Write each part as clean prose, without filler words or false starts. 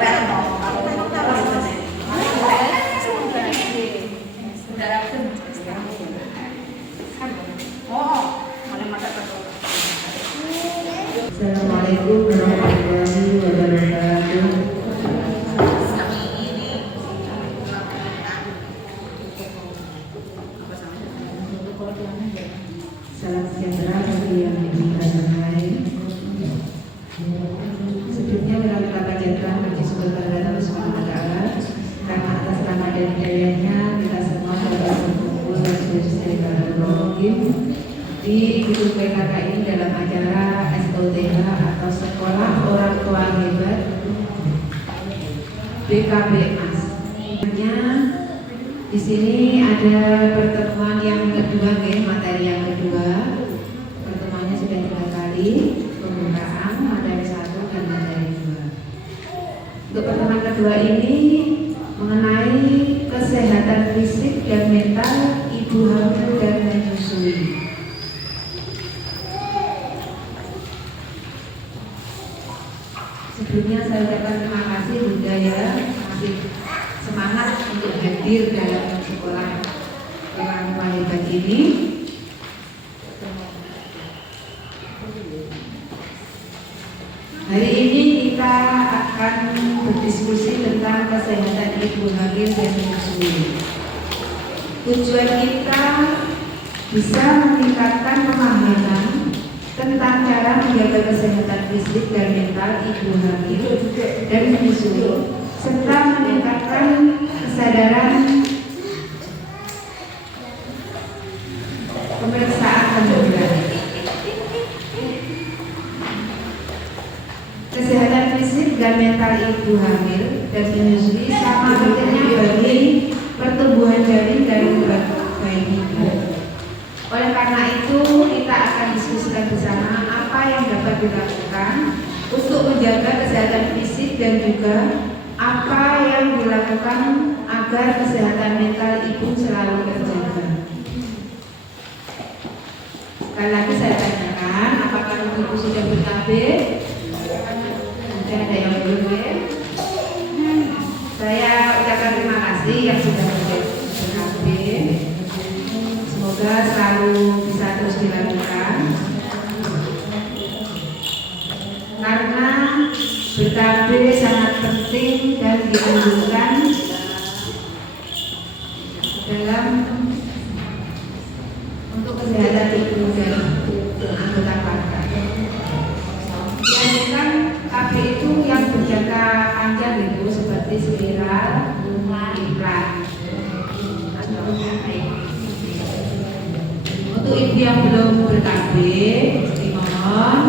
Assalamualaikum warahmatullahi wabarakatuh. Salam sejahtera bagi yang dimuliakan. Sebelumnya kita panjatkan puji syukur kepada Allah Subhanahu wa taala karena atas rahmat dan hidayahnya kita semua dapat berkumpul di gedung PKK ini dalam acara SOTH atau Sekolah Orang Tua Hebat BKBMAS. Di sini ada pertemuan yang kedua, materi yang kedua. Pertemuannya sudah 3 kali, pembukaan, materi 1 dan materi 2. Untuk pertemuan kedua ini mengenai kesehatan fisik dan mental ibu hamil dan menyusui. Sebelumnya saya ucapkan terima kasih Bunda ya, masih semangat untuk hadir dalam sekolah orang tua hebat ini. Hari ini kita akan berdiskusi tentang kesehatan ibu hamil dan menyusui. Tujuan kita bisa meningkatkan pemahaman tentang cara menjaga kesehatan fisik dan mental ibu hamil dan menyusui, serta meningkatkan kesadaran pemeriksaan kehamilan. Kesehatan fisik dan mental ibu hamil dan menyusui sama pentingnya bagi pertumbuhan janin dan bayi ibu. Oleh karena itu, kita akan diskusikan bersama apa yang dapat dilakukan untuk menjaga kesehatan fisik dan juga apa yang dilakukan agar kesehatan mental ibu selalu terjaga. Sekali lagi saya tanyakan, apakah ibu sudah ber-KB? Ada yang belum ya? Saya ucapkan terima kasih yang sudah ber-KB. Semoga selalu bisa terus dilakukan, karena ber-KB sangat penting dan dianjurkan dalam untuk kesehatan ibu dan anggota keluarga. Dianjurkan KB itu yang berjangka panjang ibu, seperti spiral, implan atau untuk ibu yang belum ber-KB, dimohon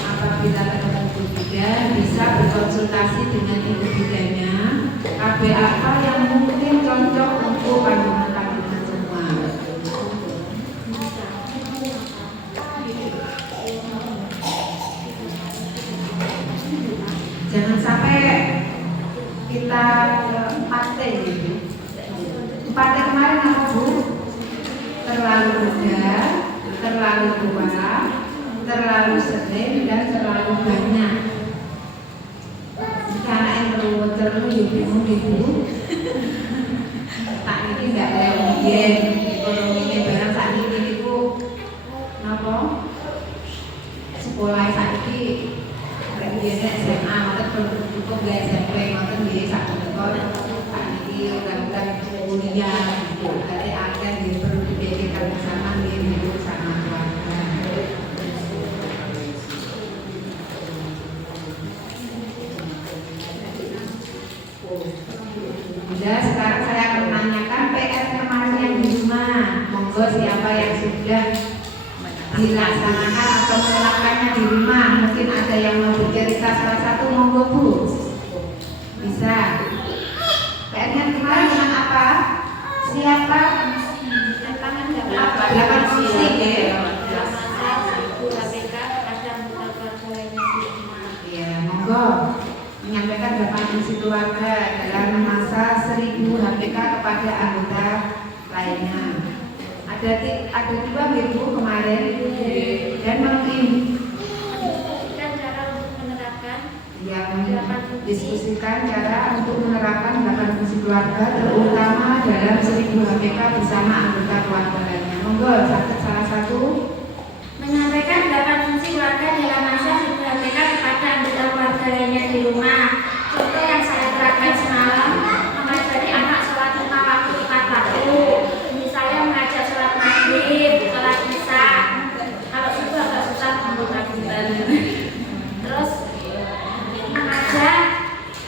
apabila ketemu bidan bisa berkonsultasi dengan ibu bidannya KB apa yang mungkin cocok untuk kandungan-kandungan semua. Jangan sampai kita 4T gitu. 4T kemarin apa Bu? Terlalu muda, terlalu tua, terlalu sering, dan terlalu banyak. Jika anak yang terlalu bingung gitu, tak ini nggak lewat ekonominya barang saat ini itu, apa? Sekolah saat ini, biasanya SMA, atau cukup nggak SMP, atau di satu sekolah saat ini udah kuliah, gitu. Jadi akan perlu dipikirkan bersama hidup sama keluarga. Sudah, sekarang saya akan menanyakan PR kemarin yang di rumah. Monggo siapa yang sudah dilaksanakan atau melakukannya di rumah. Mungkin ada yang mau bercerita salah satu, monggo Bu. Bisa. PR-nya kemarin dengan apa? Siapa? Belakang fungsi ya. Ya, monggo menyampaikan 8 fungsi keluarga dalam masa 1000 HPK kepada anggota lainnya. Ada 2 minggu kemarin dan mendiskusikan cara keluarga, terutama dalam 1000 HPK bersama anggota keluarga lainnya. Monggo, salah satu menyampaikan 8 fungsi keluarga dalam masa 1000 HPK kepada anggota keluarga lainnya di rumah. Contoh yang saya terapkan semalam, mengajari anak sholat 5 waktu 4 waktu. Misalnya mengajak sholat maghrib, sholat isya. Kalau subuh agak susah membuka kembali. Terus mengajak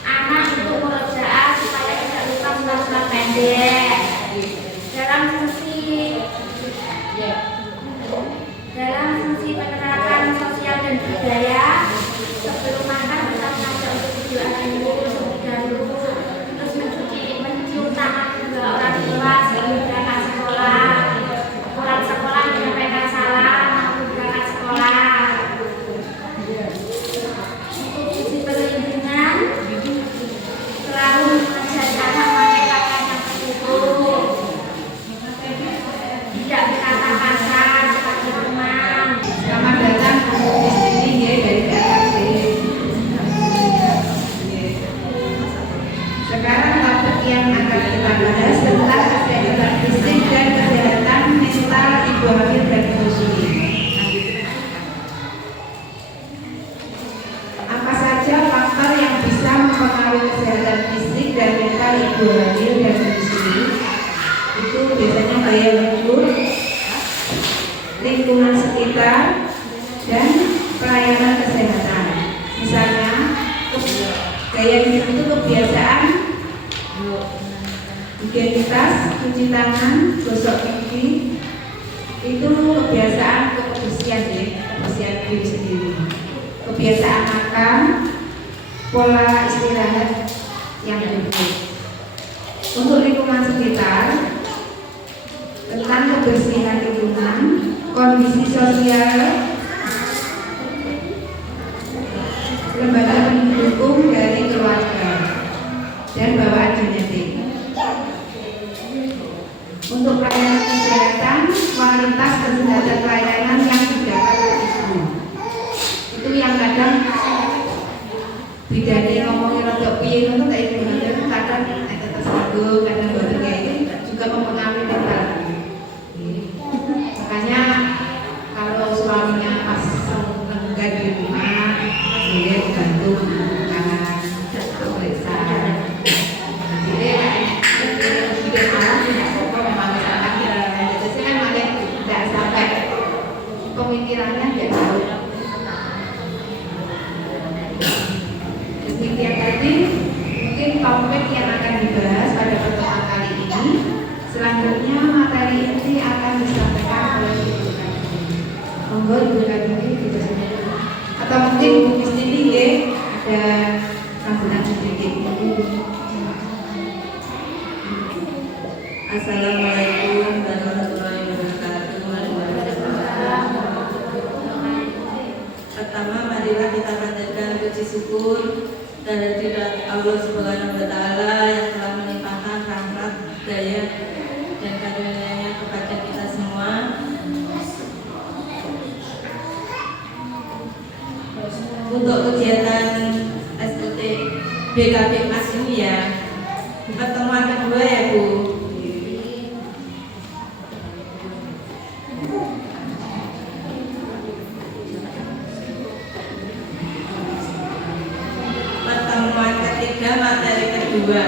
anak untuk murojaah supaya tidak lupa surat-surat pendek. Dalam fungsi penerapan sosial dan budaya, sebelum makan kita mengajak untuk berdoa dulu, terus mencium tangan kedua orang tua sebelum berangkat sekolah. Pulang sekolah menyampaikan salam maupun berangkat sekolah. Untuk fungsi perlindungan, selalu mengajari anak memakai pakaian yang tertutup, tidak berkata kasar seperti teman. selamat datang di sini ya dari KKP. Sekarang topik yang akan kita bahas tentang kesehatan fisik dan kesehatan mental ibu hamil dan menyusui. Apa saja faktor yang bisa mempengaruhi kesehatan fisik dan mental ibu hamil dan menyusui? Itu biasanya gaya hidup, lingkungan sekitar, dan pelayanan kesehatan. Misalnya, gaya hidup itu kebiasaan higienitas, cuci tangan, gosok gigi, itu kebiasaan kebersihan ya, kebersihan diri sendiri. Kebiasaan makan, pola istirahat yang cukup. Untuk lingkungan sekitar, tentang kebersihan lingkungan, kondisi sosial, lembaga pendukung dari keluarga, dan bawaan genetik. Untuk pelayanan kesehatan, kualitas kesehatan pelayanan yang didapat ibu. Itu yang kadang bidane ngomongin rodok piye ngono tak ibu hamil kadang nek tersinggung, kadang boten kayak itu juga mempengaruhi mental. Makanya kalau suaminya pas enggak di rumah, dia bantu tangan, periksa. Jadi hidup malam tidak pokok memang misalkan kita jadi kan malah tidak sampai pemikirannya tidak jauh. Demikian tadi mungkin topik yang akan dibahas pada pertemuan kali ini. Selanjutnya materi ini akan disampaikan oleh Ibu Kadini. Monggo Ibu Kadini dijelaskan. Atau mungkin Bu Kristini ya ada lanjutan sedikit. Assalamualaikum warahmatullahi wabarakatuh. Pertama, marilah kita panjatkan puji syukur kehadirat Allah Subhanahu wa Ta'ala yang telah melimpahkan rahmat, daya, dan karunia-Nya kepada kita semua. Untuk kegiatan SUT BKP Mas ini ya, pertemuan kedua ya Bu. Pertemuan ketiga materi kedua,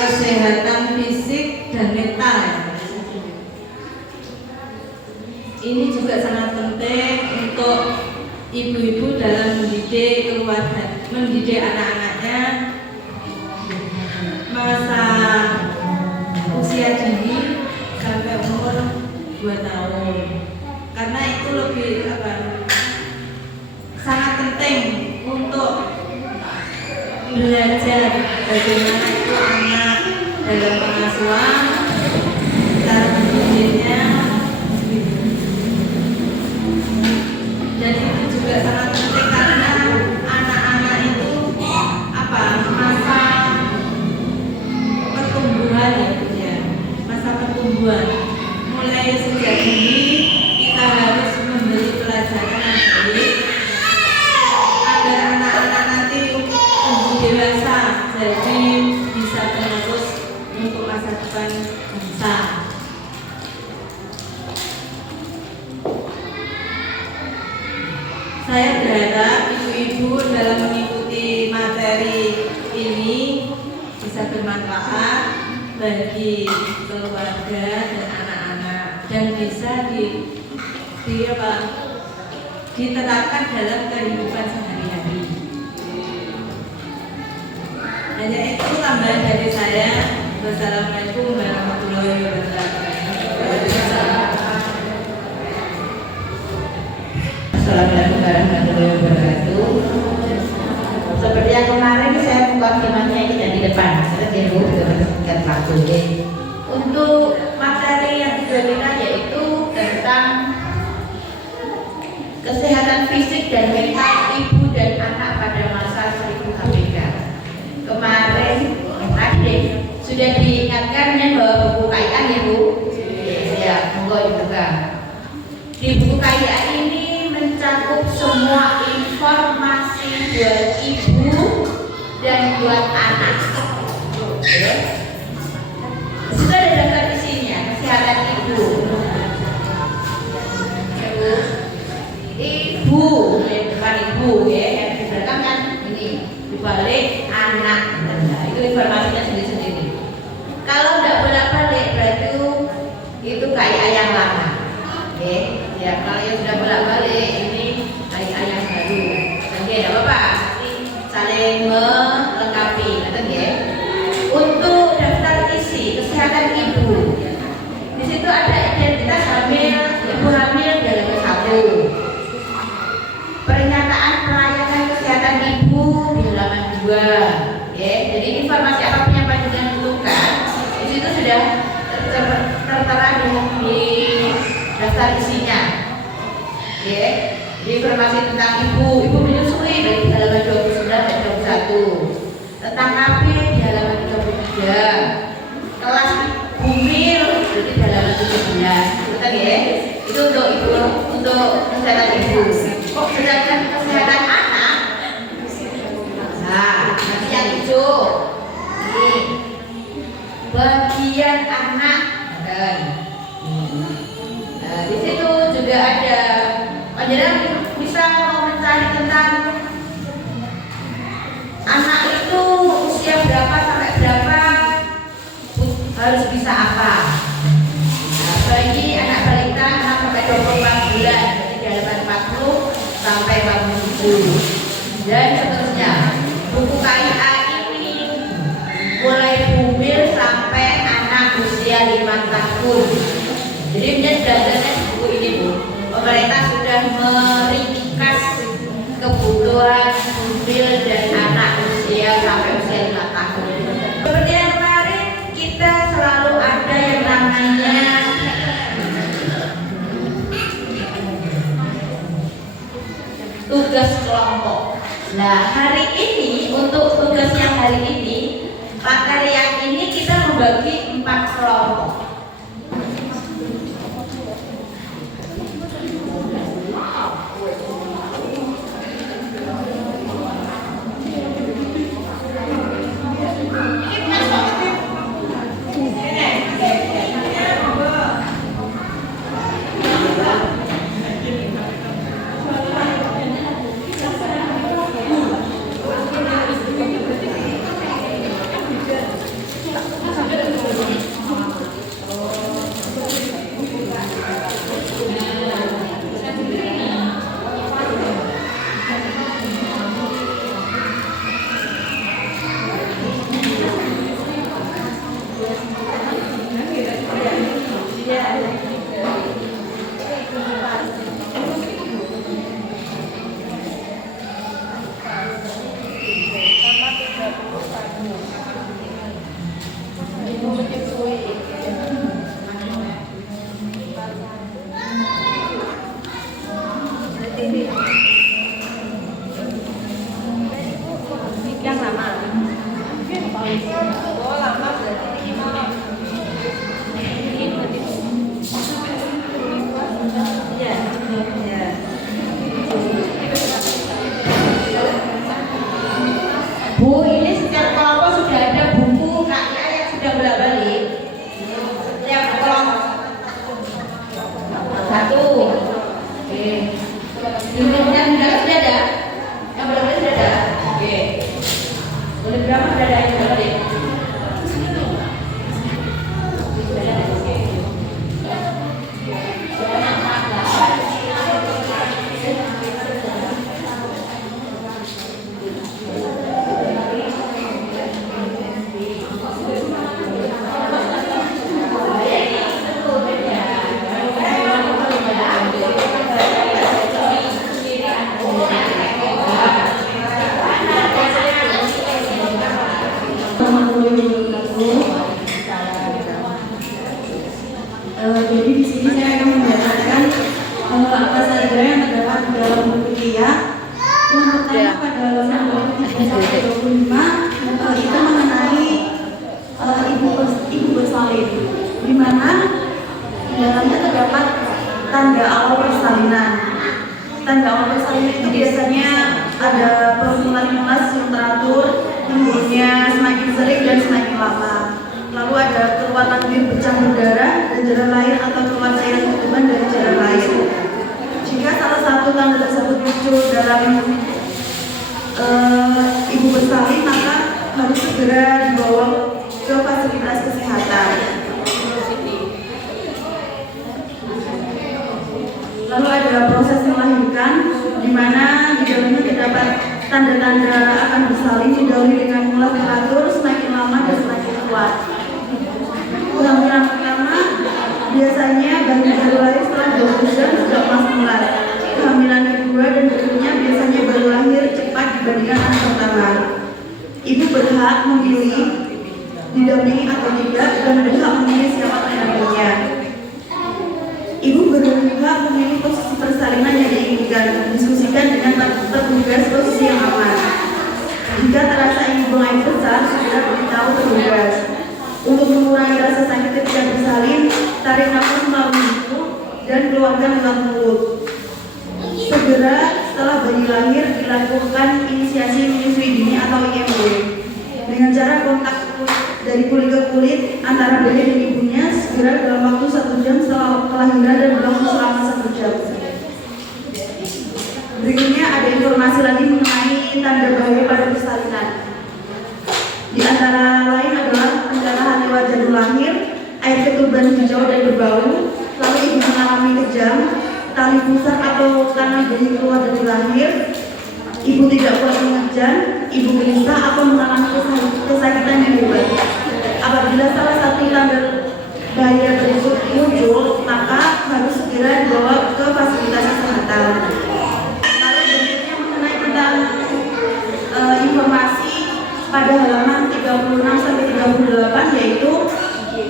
kesehatan fisik dan mental. Ini juga sangat penting untuk ibu-ibu dalam mendidik keluarga, mendidik anak-anaknya masa usia dini sampai umur 2 tahun. Karena itu lebih sangat penting untuk belajar bagaimana itu anak dalam pengasuhan, cara mendidiknya. Dan itu juga sangat penting karena anak-anak itu masa pertumbuhan ya, masa pertumbuhan. Mulai sejak dini kita harus memberi pelajaran yang baik agar anak-anak nanti tumbuh dewasa Saya berharap ibu-ibu dalam mengikuti materi ini bisa bermanfaat bagi keluarga dan anak-anak dan bisa diterapkan dalam kehidupan sehari-hari. Hanya itu tambahan dari saya. Wassalamualaikum warahmatullahi wabarakatuh. Assalamualaikum warahmatullahi wabarakatuh. Seperti yang kemarin saya mukadimahnya ini di depan, saya tiru dengan waktu. Untuk materi yang diberikan yaitu tentang kesehatan fisik dan mental ibu dan anak pada masa 1000 HPK. Kemarin tadi sudah diingatkan ya bahwa buku KIA ya Bu. Ya, monggo dibuka. Di buku KIA ini mencakup semua informasi buat ibu dan buat anak. Sudah ada daftar isinya, kesehatan ibu. Ibu, bukan ibu ya, yang di belakang kan ini dibalik anak. Nah, itu informasinya sendiri-sendiri. Kalau tidak bolak-balik berarti itu KIA yang lama. Oke, ya kalau yang sudah bolak-balik ini KIA yang baru. Oke, tidak apa-apa. Nanti saling melengkapi. Ya. Untuk daftar isi kesehatan ibu, di situ ada identitas hamil, ibu hamil dalam satu. Pernyataan pelayanan kesehatan ibu di halaman 2. Ya, jadi informasi apapun yang panjenengan butuhkan, di situ sudah tertera di daftar isinya. Ya, jadi informasi tentang ibu menyusui dari halaman 29 dan 21. Tentang KB di halaman 33. Kelas bumil berarti di halaman 17. Betul ya? Itu untuk ibu, untuk kesehatan ibu. Kok sedangkan kesehatan anak? Nah, nanti yang hijau. Ini bagian anak. Dan nah, di situ juga ada panjenengan bisa mencari tentang anak itu usia berapa sampai berapa harus bisa apa. Nah, bagi anak balita 6 sampai 24 bulan dari halaman 40 sampai 47 dan seterusnya. Buku KIA ini mulai bumil sampai anak usia 5 tahun. Jadi dasarnya buku ini Bu, pemerintah sudah meringkas kebutuhan bumil dan anak usia sampai usia 5 tahun. Seperti yang kemarin kita selalu ada yang namanya tugas kelompok. Nah, hari ini untuk tugas yang hari ini, materi yang ini kita membagi 4 kelompok. Yang lama. Oh, lama berarti ya. Bu, ini setiap kelompok sudah ada buku KIA yang sudah bolak-balik. Setiap kelompok satu. Oke. Yang dalamnya terdapat tanda awal persalinan. Tanda awal persalinan itu biasanya ada permulaan yang teratur, timbulnya semakin sering dan semakin lama. Lalu ada keluar landir bercampur darah dan jalan lain atau keluar cairan ketuban dari jalan lain. Jika salah satu tanda tersebut muncul dalam ibu bersalin, maka harus segera dibawa ke fasilitas kesehatan. Lalu ada proses melahirkan, di mana di dalamnya terdapat tanda-tanda akan bersalin didahului dengan mulai teratur, semakin lama dan semakin kuat. Kehamilan pertama biasanya baru lahir setelah 20 jam sudah masmulat. Kehamilan kedua dan berikutnya biasanya baru lahir cepat dibandingkan anak pertama. Ibu berhak memilih didampingi atau tidak dan berhak memilih siapa pendampingnya. Ibu berhak memilih posisi persalinan yang diinginkan, diskusikan dengan petugas posisi yang aman. Jika terasa ingin buang air besar, segera beritahu petugas. Untuk mengurangi rasa sakit ketika bersalin, tarik nafas melalui hidung dan keluarkan lewat mulut. Segera setelah bayi lahir dilakukan inisiasi menyusui dini atau IMD dengan cara kontak dari kulit ke kulit antara bayi dan ibunya segera dalam waktu 1 jam setelah kelahiran dan berlangsung selama 1 jam. Berikutnya ada informasi lagi mengenai tanda bahaya pada persalinan. Di antara lain adalah pendarahan lewat jarum lahir, air ketuban hijau dan berbau, lalu ibu mengalami kejang, tali pusar atau tangan bayi keluar dari lahir, ibu tidak kuat mengejan, ibu gelisah atau mengalami kesakitan yang hebat. Apabila salah satu tanda bahaya tersebut muncul, maka harus segera dibawa ke fasilitas kesehatan. Lalu berikutnya mengenai tentang informasi pada halaman 36-38, yaitu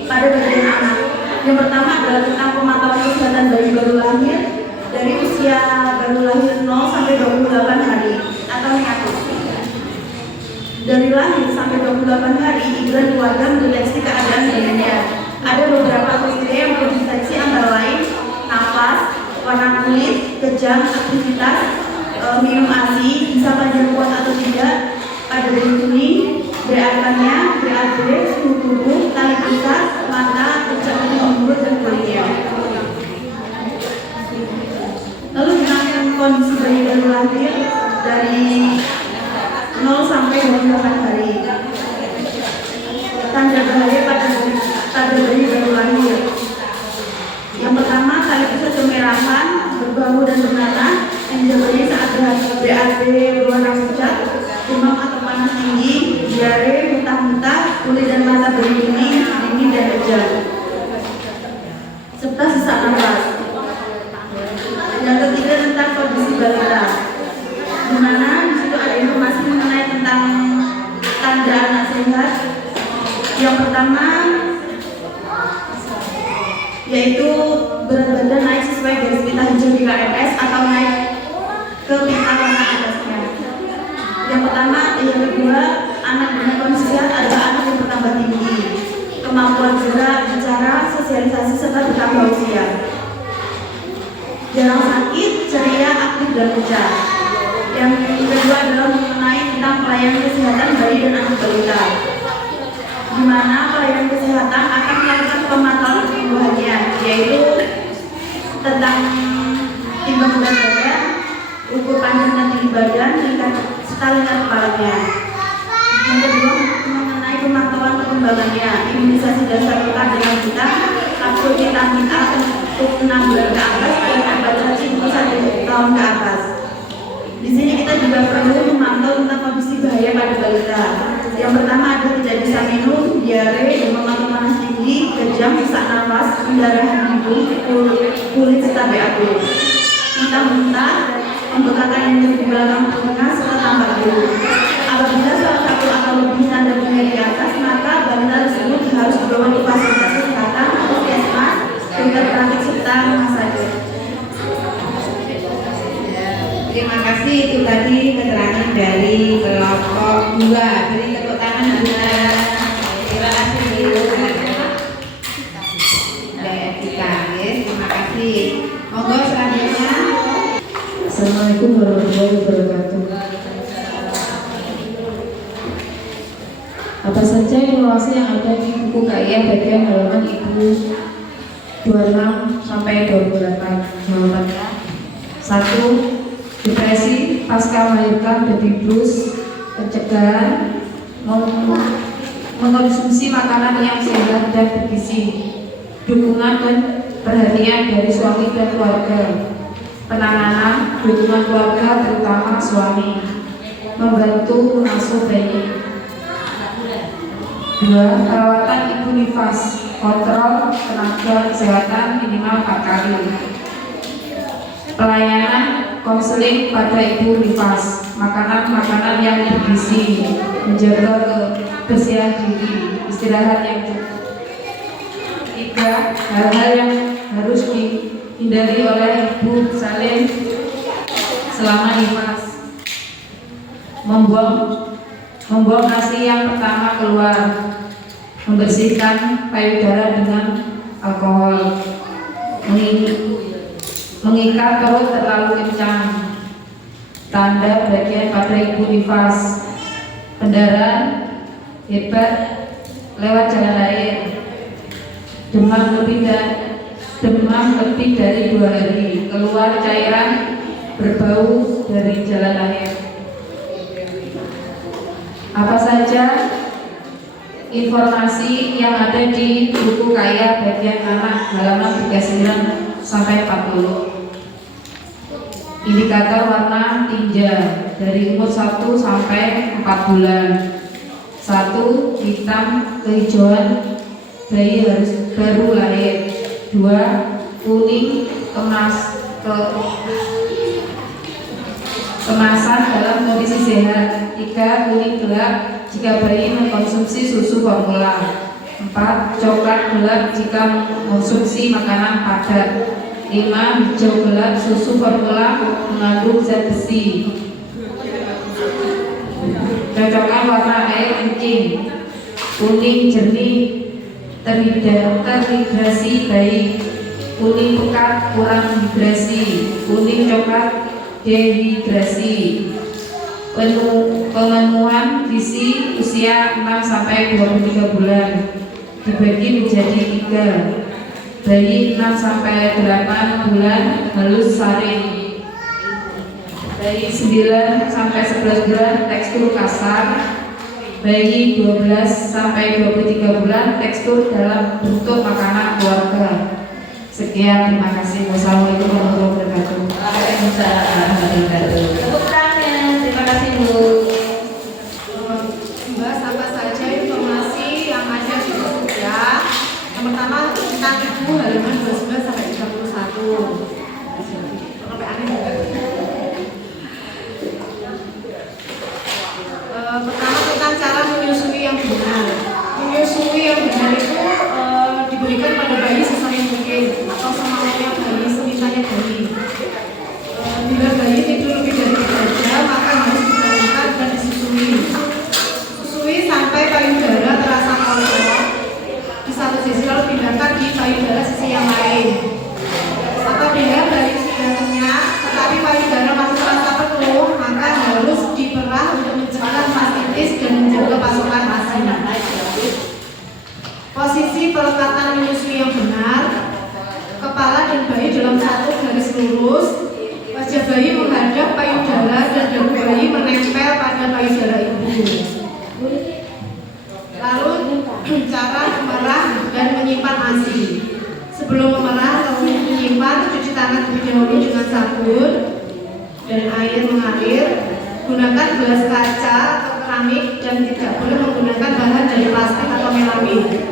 pada bagian anak. Yang pertama adalah tentang pemantauan kesehatan bayi baru lahir dari usia baru lahir 0 sampai 28 hari atau neonatus. Dari lahir sampai 28 hari, ibu dan keluarga mendeteksi keadaan bayinya. Ada beberapa kriteria yang perlu dideteksi, antara lain nafas, warna kulit, kejang, aktivitas, minum ASI, bisa panjang kuat atau tidak, pada bayi kuning, BAK-nya, BAB, suhu tubuh, tali pusat, mata, kejang di mulut dan kulitnya. Lalu dengan kondisi bayi baru lahir dari 0 sampai 28 hari. Tanda bahaya pada bayi baru lahir. Yang pertama, tali pusat kemerahan, berbau dan bernanah, yang dijabarnya saat BAB berwarna pucat, demam atau panas tinggi, diare, muntah-muntah, kulit dan mata bayi kuning, dingin dan kejang, serta sesak nafas. Yang ketiga tentang kondisi balita, di mana di situ ada informasi mengenai tentang tanda anak sehat. Yang pertama yaitu berat badan naik sesuai garis pita hijau di KMS atau naik ke pita warna atasnya. Yang kedua, anak dengan kondisi sehat adalah anak yang bertambah tinggi, kemampuan gerak, bicara, sosialisasi serta bertambah usia, jarang sakit, ceria, aktif dan lincah. Yang kedua adalah mengenai tentang pelayanan kesehatan bayi dan anak balita, di mana pelayanan kesehatan akan melakukan pemantauan pertumbuhannya, yaitu tentang timbang berat badan, ukur panjang dan tinggi badan, tingkat lingkar kepalanya. Yang kedua mengenai pemantauan perkembangannya, imunisasi dasar lekat dengan kita, kapsul vitamin A untuk 6 bulan ke atas dan obat cacing untuk 1 tahun ke atas. Di sini kita juga perlu memantau tentang kondisi bahaya pada balita. Yang pertama ada tidak bisa minum, diare, demam atau panas tinggi, kejang, sesak nafas, pendarahan hidung, kulit serta BAB, muntah-muntah, pembekakan yang di belakang telinga serta tampak biru. Apabila salah satu atau lebih tanda bahaya di atas, maka balita tersebut harus dibawa ke fasilitas kesehatan, puskesmas, dokter praktik serta rumah sakit. Terima kasih, itu tadi keterangan dari kelompok 2. Beri tepuk tangan Bunda. Terima kasih Mbak Etika. kasih. Monggo selanjutnya. Assalamualaikum warahmatullahi wabarakatuh. Apa saja informasi yang ada di buku KIA bagian halaman Ibu 26 sampai 28? Jawabannya 1. Depresi pasca melahirkan baby blues, pencegahan mengkonsumsi makanan yang sehat dan bergizi, dukungan dan perhatian dari suami dan keluarga, penanganan dukungan keluarga terutama suami, membantu mengasuh bayi. 2. Perawatan ibu nifas, kontrol tenaga kesehatan minimal 4 kali. Pelayanan konseling pada ibu nifas, makanan-makanan yang bergizi, menjaga kebersihan diri, istirahat yang cukup. 3. Hal-hal yang harus dihindari oleh ibu salin selama nifas: membuang ASI yang pertama keluar, membersihkan payudara dengan alkohol, mengikat perut terlalu kencang, tanda bagian pada ibu nifas, pendarahan hebat lewat jalan air, demam lebih dari 2 hari, keluar cairan berbau dari jalan air. Apa saja informasi yang ada di buku KIA bagian anak halaman 39 sampai 40? Indikator warna tinja dari umur 1 sampai 4 bulan. 1. Hitam kehijauan, bayi harus baru lahir. 2. Kuning kemasan dalam kondisi sehat. 3. Kuning gelap jika bayi mengkonsumsi susu formula. 4. Coklat gelap jika mengkonsumsi makanan padat. 5. Hijau gelap susu formula mengandung zat besi. Cocokkan warna air kencing. Kuning jernih terhidrasi bayi. Kuning pekat kurang hidrasi. Kuning coklat dehidrasi. Pemenuhan gizi usia 6 sampai 23 bulan dibagi menjadi 3. Bayi 6 sampai 8 bulan halus saring. Bayi 9 sampai 11 bulan tekstur kasar. Bayi 12 sampai 23 bulan tekstur dalam bentuk makanan keluarga. Sekian, terima kasih. Wassalamualaikum warahmatullahi wabarakatuh. Waalaikumsalam warahmatullahi wabarakatuh. Tepuk tangan. Terima kasih Bu. Membahas apa saja informasi yang ada di buku ya. Yang pertama tentang ibu halaman 29 sampai 31. Sampai aneh juga. Pertama tentang cara menyusui yang benar. Menyusui yang benar itu diberikan pada bayi sesering mungkin atau semaunya bayi, semisanya bayi. Bila bayi tidur lebih dari 3 jam maka harus dibangunkan dan disusui. Susui sampai payudara terasa kosong di satu sisi, lalu pindahkan di payudara sisi yang lain. Apabila bayi sudah kenyang tetapi payudara masih terasa penuh, maka harus diperah untuk mencegah mastitis dan menjaga pasokan ASI. Posisi pelekatan menyusui yang benar: kepala dan bayi dalam satu garis lurus, wajah bayi menghadap payudara dan dagu bayi menempel pada payudara ibu. Lalu cara memerah dan menyimpan ASI. Sebelum memerah atau menyimpan, cuci tangan terlebih dahulu dengan sabun dan air mengalir. Gunakan gelas kaca atau keramik dan tidak boleh menggunakan bahan dari plastik atau melamin.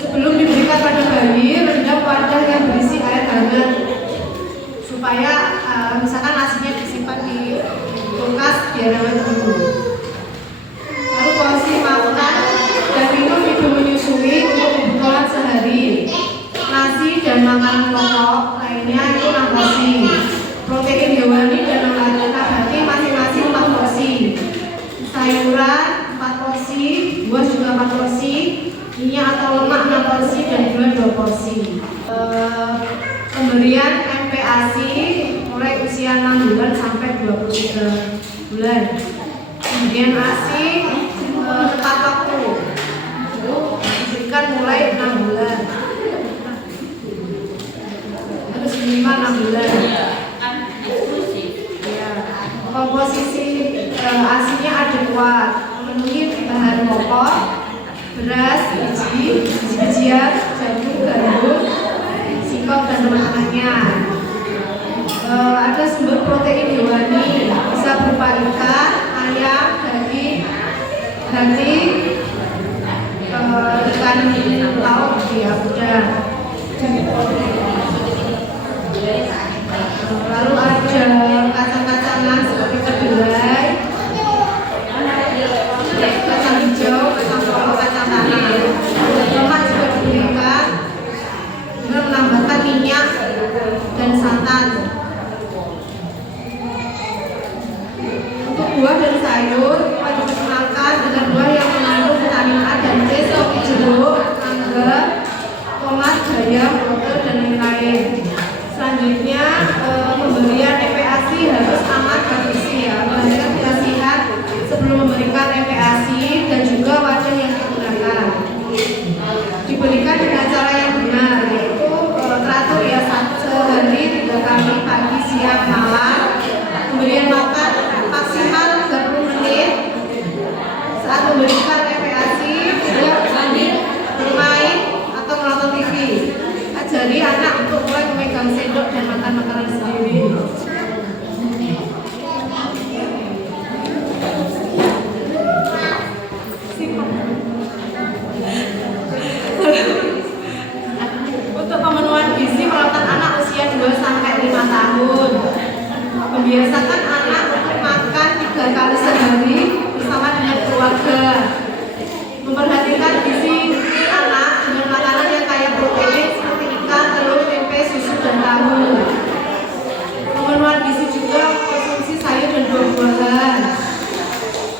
Sebelum diberikan pada bayi, rendam wadah yang berisi air hangat supaya misalkan ASINya disimpan di kulkas biar awet dulu. Lalu porsi makan dan minum ibu menyusui untuk kebutuhan sehari. Nasi dan makanan pokok lainnya itu 6 porsi. Protein hewani dan nabati masing-masing 4 porsi. Sayuran 4 porsi, buah juga 4 porsi, minyak atau lemak 6 porsi dan gula 2 porsi. Pemberian MPASI mulai usia 6 bulan sampai 23 bulan. Kemudian ASI tepat waktu diberikan mulai 6 bulan. Terus minimal 6 bulan. Ya. Komposisi ASINya adekuat, memenuhi bahan pokok, beras, bijian, jagung, gandum, singkong dan teman-temannya. Ada sumber protein hewani, bisa berupa ikan, ayam, daging, hati, ikan laut, ya udang. Lalu ada kacang-kacangan seperti kedelai, kacang hijau, kacang polong, kacang tanah. Lemak juga diberikan dengan menambahkan minyak dan santan. Untuk buah dan sayur, wajib dikenalkan dengan buah yang mengandung vitamin A dan C seperti jeruk, mangga, tomat, bayam, wortel, dan lain-lain. Selanjutnya pemberian MPASI harus aman dan bersih ya, melainkan tidak sehat sebelum memberikan MPASI dan juga wadah yang digunakan. Diberikan dengan cara yang benar, yaitu teratur ya, sehari 3 kali pagi, siang, malam. Pemberian makan maksimal 30 menit. Saat memberikan MPASI tidak bermain atau menonton TV. Ajari anak untuk mulai memegang sendok dan makan makanan sendiri. Untuk pemenuhan gizi perawatan anak usia 2-5 tahun. Membiasakan anak untuk makan 3 kali sehari bersama dengan keluarga. Memperhatikan gizi anak dengan makanan yang kaya protein seperti ikan, telur, tempe, susu, dan tahu. Pemenuhan gizi juga konsumsi sayur dan buah-buahan.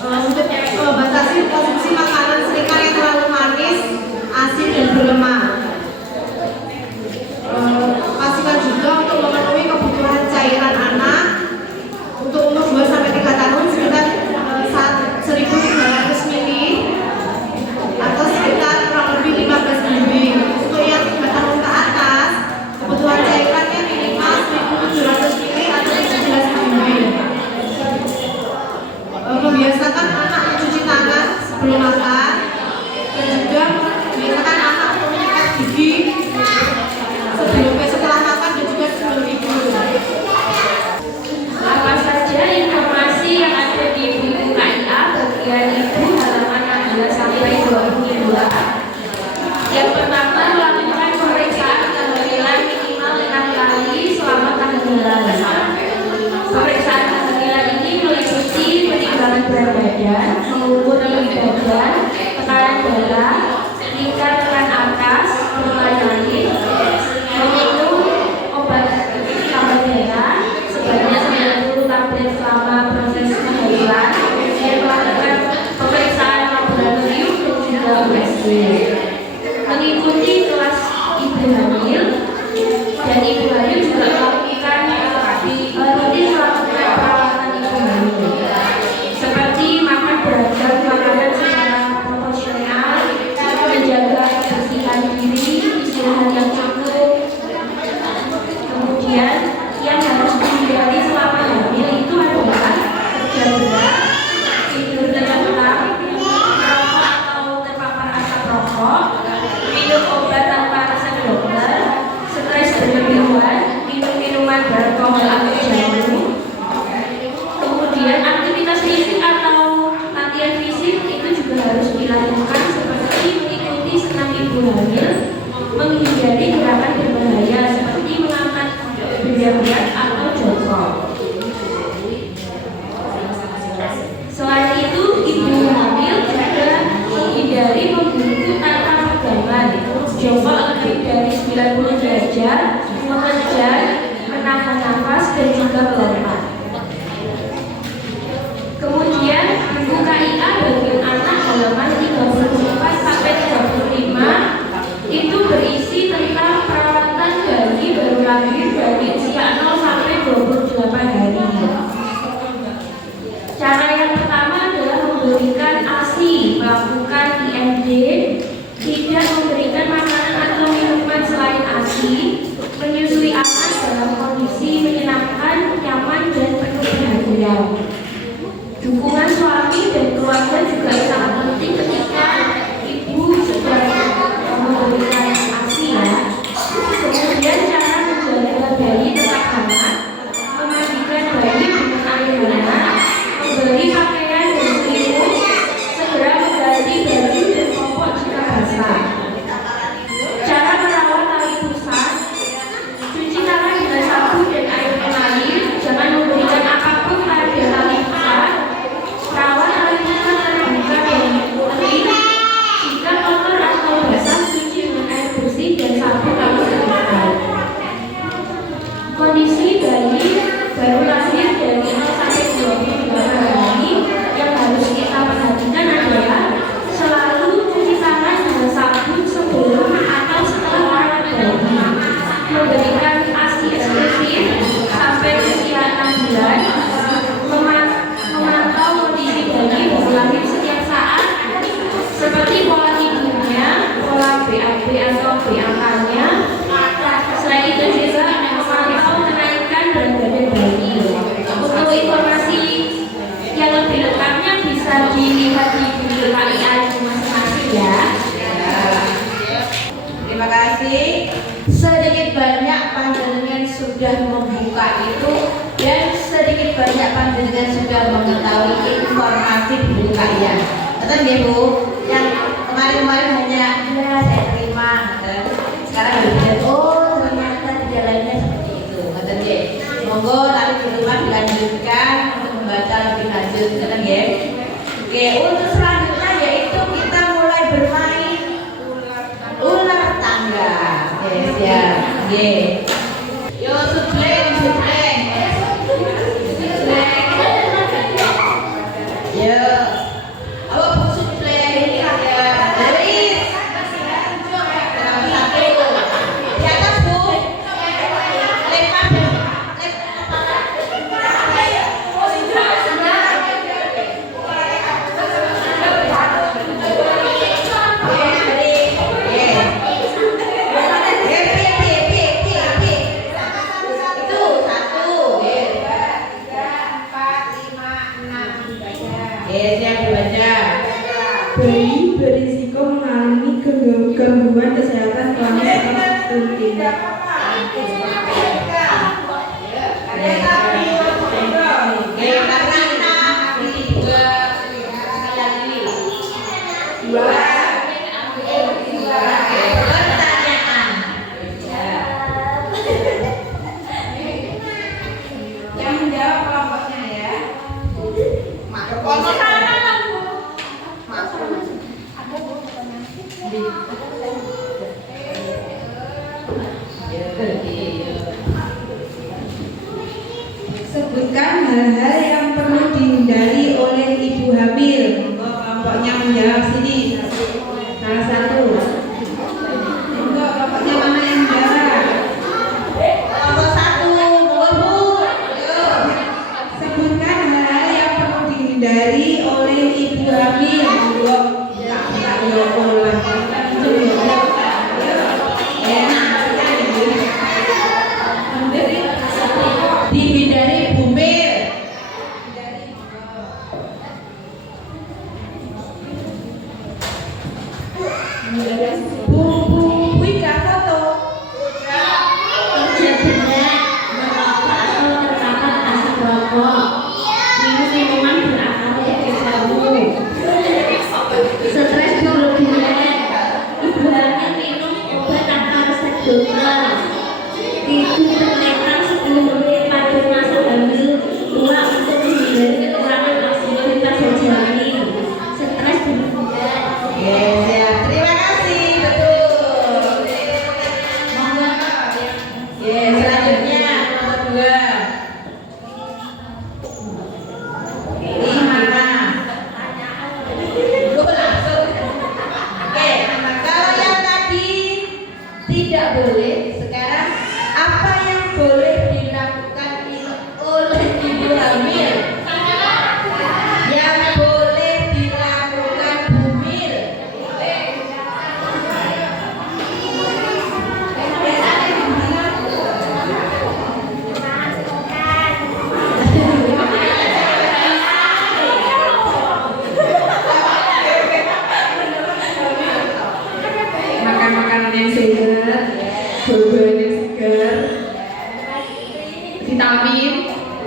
Untuk membatasi konsumsi makanan seringkali yang terlalu manis, asin, dan berlemak. Pastikan juga untuk memenuhi kebutuhan cairan anak untuk umur 2-3 tahun sekitar 1.300 ml atau sekitar kurang lebih 15 ml. Untuk yang 3 tahun ke atas, kebutuhan cairannya minimal 1.700 ml atau 17 ml. Membiasakan anak mencuci tangan sebelum makan dan juga membiasakan anak untuk menyikat gigi setelah makan dan juga sebelum tidur. Apa saja informasi yang ada di buku KIA bagian ibu halaman 16 sampai 22? Yang pertama, melakukan pemeriksaan kehamilan minimal 6 kali selama kehamilan. Pemeriksaan kehamilan ini meliputi penimbangan berat badan, mengukur tinggi badan, tekanan darah, tingkat tekan atas, melayani, meminum obat tambah darah sebanyak 90 tablet selama proses kehamilan, dan melakukan pemeriksaan laboratorium dan juga USG. Mengikuti kelas ibu hamil, dan ibu hamil juga melakukan rutin melakukan perawatan ibu hamil seperti makan beragam makanan secara proporsional, menjaga kebersihan diri, istirahat yang cukup. Kemudian yang harus dihindari selama hamil itu adalah kerja berat, tidur terlelap, merokok atau terpapar asap rokok, minum obat tanpa resep dokter, stres berlebihan, minum minuman beralkohol atau jamu. Kemudian aktivitas fisik atau latihan fisik itu juga harus dilakukan seperti mengikuti senam ibu hamil, menghindari gerakan berbahaya seperti mengangkat benda berat atau jongkok. Selain itu, ibu hamil juga menghindari membungkuk tanpa pegangan, jongkok lebih dari 90 derajat, mengejar, menahan nafas, dan juga melompat. Kemudian, buku KIA bagian anak halaman 34 sampai 35 itu berisi tentang perawatan bayi baru lahir lebih angkanya. Selain itu juga memantau kenaikan berat badan bayi. Untuk informasi yang lebih lengkapnya bisa dilihat di video KIA masing-masing ya. Terima kasih. Sedikit banyak panjenengan sudah membuka itu dan sedikit banyak panjenengan sudah mengetahui informasi di KIA. Betul ya Bu? Yang kemarin-kemarin hanya ya saya terima, sekarang lihat oh ternyata di jalannya seperti itu. Betul ya? Monggo nanti di rumah dilanjutkan untuk membaca lebih lanjut, betul ya? Oke, untuk selanjutnya yaitu kita mulai bermain ular tangga. Yes, ya. Ye. Yo supleng. Yo. Apa Bu supleng? Ya. Dari satu. Di atas Bu. Lempar. Bayi berisiko mengalami gangguan kesehatan selama setengah stunting. Yang menjawab kelompoknya ya. Sebutkan hal-hal yang perlu dihindari oleh ibu hamil. Monggo kelompoknya menjawab sini. Salah satu. Monggo kelompoknya mana yang menjawab? Kelompok satu, monggo Bu. Ayo. Sebutkan hal-hal yang perlu dihindari oleh ibu hamil. Monggo. Tak yokolah. Dihindari bumil. Bu gak foto. Kerja berat, merokok atau terpapar asap rokok, minum minuman beralkohol terganggu, stres berlebihan, ibu hamil minum obat tanpa resep dokter, tidur terlentang 10 menit pada masa hamil, dua untuk menghindari kekurangan oksigen pada janin, stres berlebihan. Yes, ya. Terima kasih, betul. Monggo. Yes, selanjutnya nomor 2. 5. Gue langsung. Oke, kalau yang tadi tidak boleh, sekarang apa yang boleh dilakukan oleh ibu hamil? Yang boleh dilakukan bumil. Makan makanan yang sehat, buah-buahan yang segar, vitamin,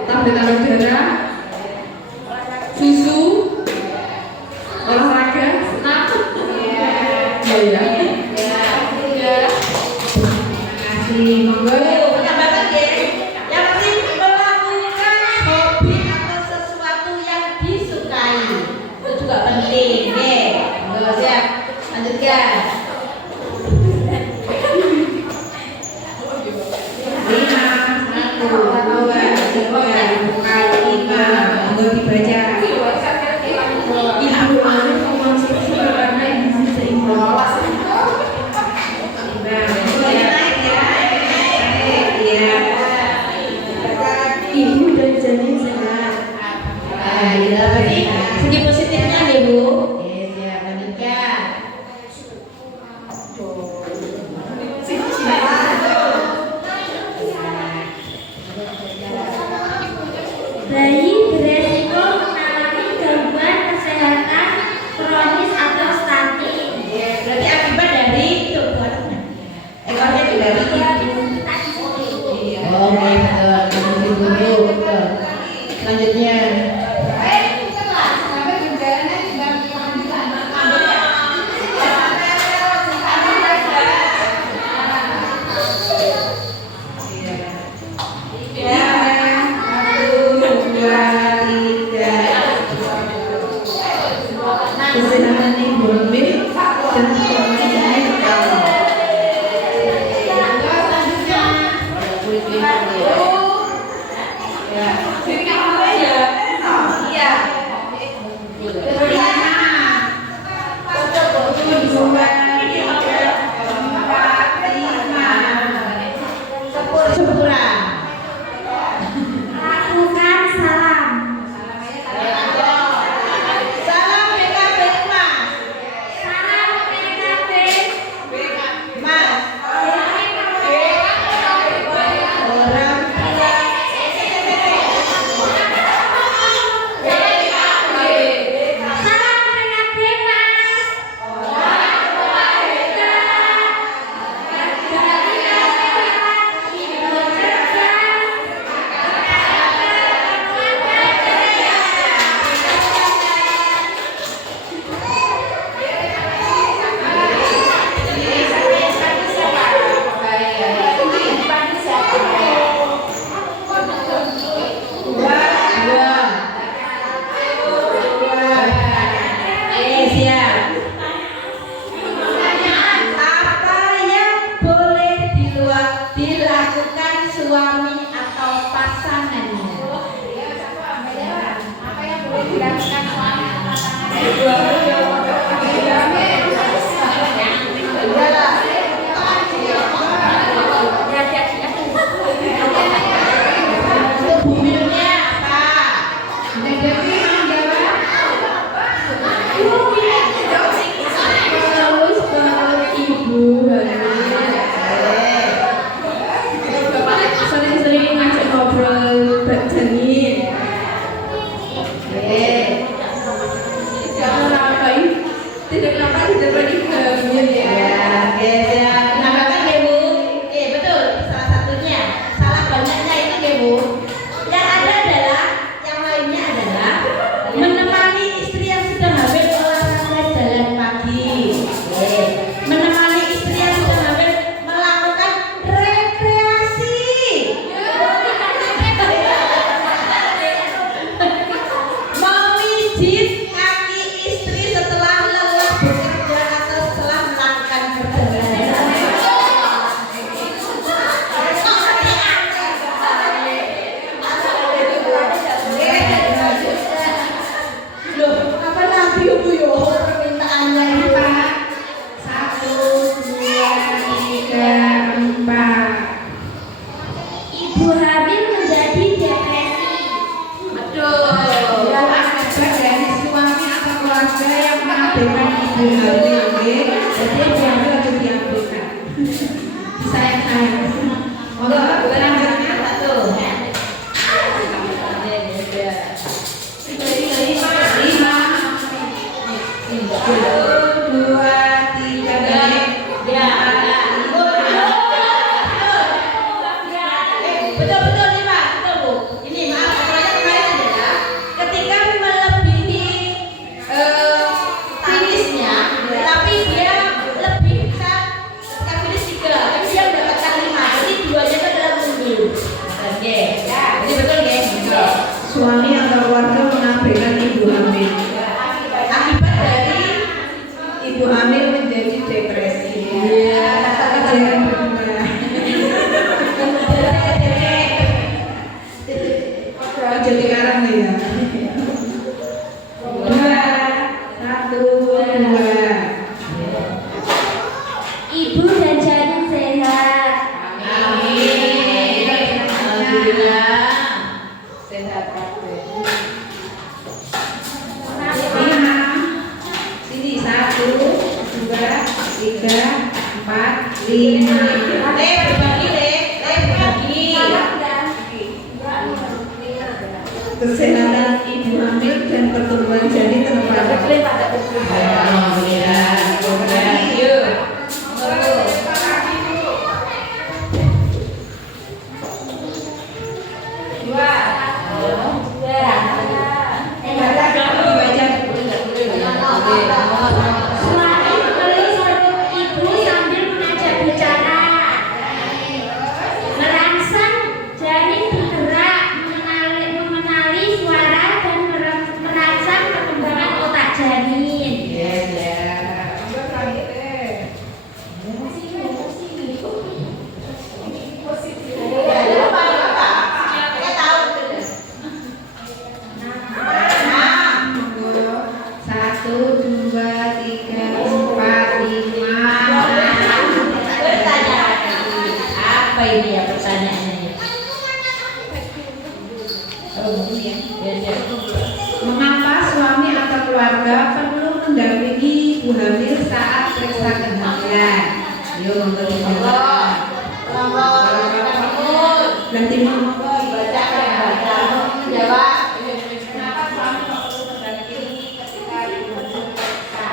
tablet darah, susu, olahraga, senam. Ya. Kasih. Monggo. Penambahkan ya. Yang penting melakukan hobi atau sesuatu yang disukai. Itu juga penting. Monggo siap. Lanjutkan. 5, 1, 2, 3, 4, 5. Bayi beresiko mengalami gangguan kesehatan kronis atau stunting. Berarti akibat dari ekornya itu dari ibu. Oh, betul. Betul. Selanjutnya. Kesehatan ibu hamil dan kondisinya terganggu. Lakukan salam. Salam PKB Mas. Salam PKB. Mas. Orang Salam PKB, Mas. siap. Apa yang boleh dilakukan suami atau pasangannya? Apa yang boleh dilakukan suami atau pasangannya? Hukumnya apa? Terus kalau ibu sering-sering ngajak ngobrol berjanin. Tidak kenapa tidak berani Ya, oke, siap. Menambahkan ya Bu? Betul, salah satunya. Salah banyaknya itu ya Bu. Yang ada adalah, yang lainnya adalah menemani istri yang sudah hamil olahraga jalan pagi. Oke. Menemani istri yang sudah hamil melakukan rekreasi. Memijit kaki istri setelah lelah bekerja atau setelah melakukan perjalanan. Loh, apa lagi itu yo permintaannya itu? 1, 2, 3, 4. Ibu hamil menjadi depresi. Betul. Akibat dari suami atau keluarga yang mengabaikan ibu hamil, jadi ibu hamil harus diabaikan. Sayang-sayang. Monggo, barang-barangnya satu. Lima. 1, 2, 3, balik. Betul-betul nih Pak, betul Bu. Ini maaf, pertanyaan kemarin adalah ketika melebihi finishnya, tapi dia lebih bisa ketika finish 3, tapi dia mendapatkan 5, jadi duanya itu adalah mundur. Oke, jadi betul ya? Betul. Suami atau keluarga mengabaikan ibu hamil. Akibat dari Ibu hamil menjadi depresi. Iya. Kejadian berdua. Jadi karang ya. 2, 1, 2. Ibu dan janin sehat. Amin. Alhamdulillah. Sehat kabeh. 5. Sini 1, 2, 3, 4, 5. Berbagi, berbagi. Tuh, kesehatan ibu hamil dan pertumbuhan janin terpadu. Alhamdulillah. Yuk. Suami memeluk ibu sambil mengajak bicara. Merangsang janin bergerak, mengenali suara dan merangsang perkembangan otak janin. Satu, dua, tiga, empat, lima. Apa ini ya pertanyaannya? Mengapa suami atau keluarga perlu mendampingi ibu hamil saat periksa kehamilan? Yuk, dijawab. Nanti mau kenapa suami perlu mendampingi ketika ibu hamil periksa?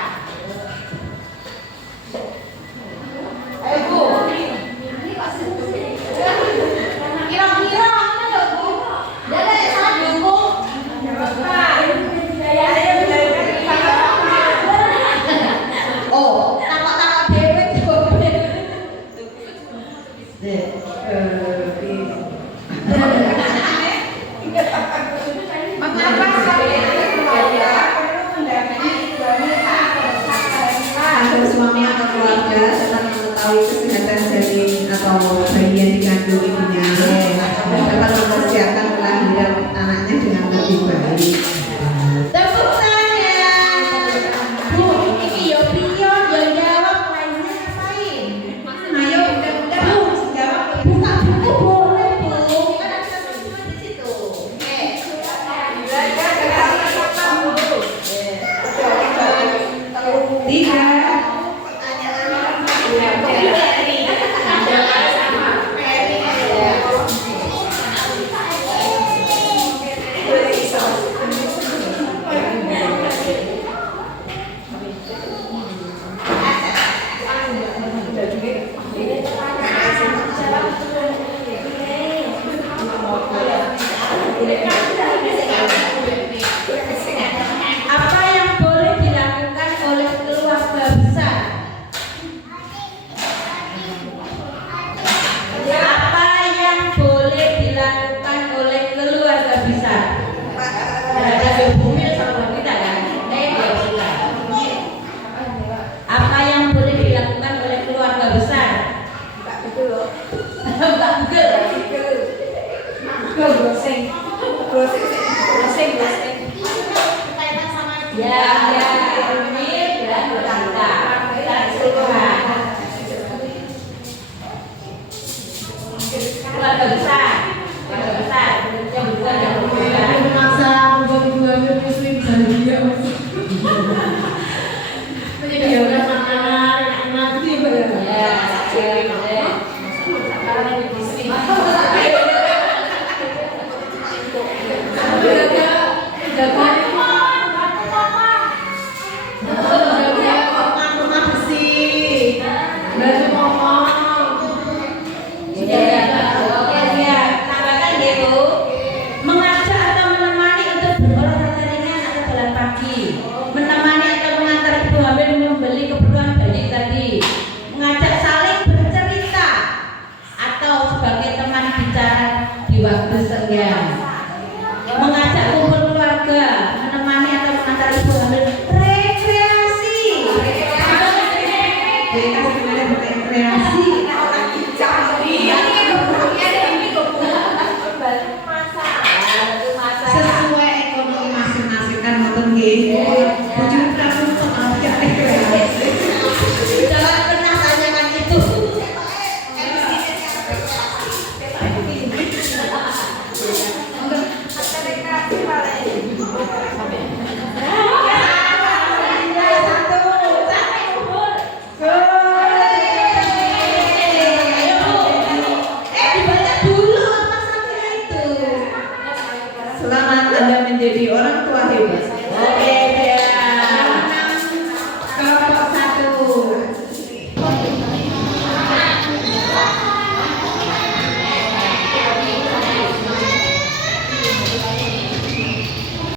Mengapa suami atau keluarga perlu mendampingi ibu hamil saat periksa kehamilan? Agar suami atau keluarga tetap mengetahui kesehatan janin atau bayi yang dikandung ibunya dan dapat mempersiapkan kelahiran anaknya dengan lebih baik. Tepuk tangan. Bu, ini yo pion yang jawab lainnya ngapain? Ayo, udah jawab. Buka buku boleh, Bu. Kan ada semua di situ. Oke. Tiga. Apa yang boleh dilakukan oleh keluarga besar? Apa yang boleh dilakukan oleh keluarga besar? Ada bumi sama kita kan? Kita. Apa yang boleh dilakukan oleh keluarga besar? Buka Google. Ya, ini dan kita. Keluarga besar. Yang bukan yang besar. Memaksa membuat ibu hamil muslim dan dia menyediakan anak-anak itu ya Pak ya. Sekarang ini muslim. Mengajak atau menemani untuk berolahraga ringan atau jalan pagi, menemani atau mengantar ibu hamil membeli keperluan bayi tadi, mengajak saling bercerita atau sebagai teman bicara di waktu senggang, mengajak kumpul keluarga, menemani atau mengantar ibu hamil rekreasi. Rekreasi. Sesuai ekonomi masing-masing kan nonton nggih. Bujur pramu pengajar rekreasi. Jangan pernah tanyakan itu. menjadi orang tua hebat.